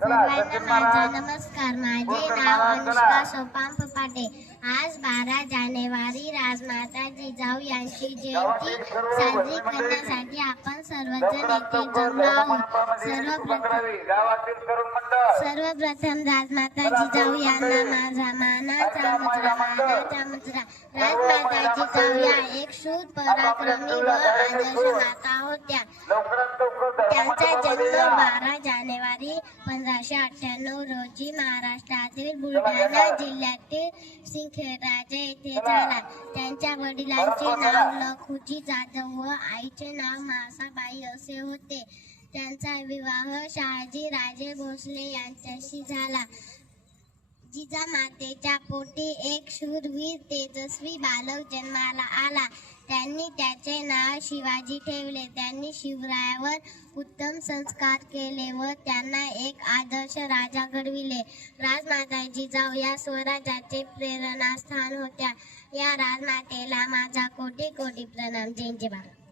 सर्वांना माझा नमस्कार। माझे नाव अनुष्का सोपान फपाटे। आज 12 जानेवारी राजमाता जिजाऊ यांची जयंती साजरी करण्यासाठी आपण सर्वजण येथे जमलो आहोत। सर्वप्रथम राजमाता जिजाऊ यांना माझा मानाचा मुजरा। राजमाता जिजाऊ या एक शूर पराक्रमी व आदर्श माता होत्या। त्यांचा जन्म 12 जानेवारी 1598 रोजी महाराष्ट्रातील बुलढाणा जिल्ह्यातील सिंदखेडराजा येथे झाला। त्यांच्या वडिलांचे नाव लखुजी जाधव व आईचे नाव मासाबाई असे होते। त्यांचा विवाह शहाजी राजे भोसले यांच्याशी झाला। जिजामातेच्या पोटी एक शूरवीर तेजस्वी बालक जन्माला आला। त्यांनी त्याचे नाव शिवाजी ठेवले। त्यांनी शिवरायावर उत्तम संस्कार केले व त्यांना एक आदर्श राजा घडविले। राजमाता जिजाऊ या स्वराज्याचे प्रेरणास्थान होत्या। या राजमातेला माझा कोटी कोटी प्रणाम। जय जय भारत।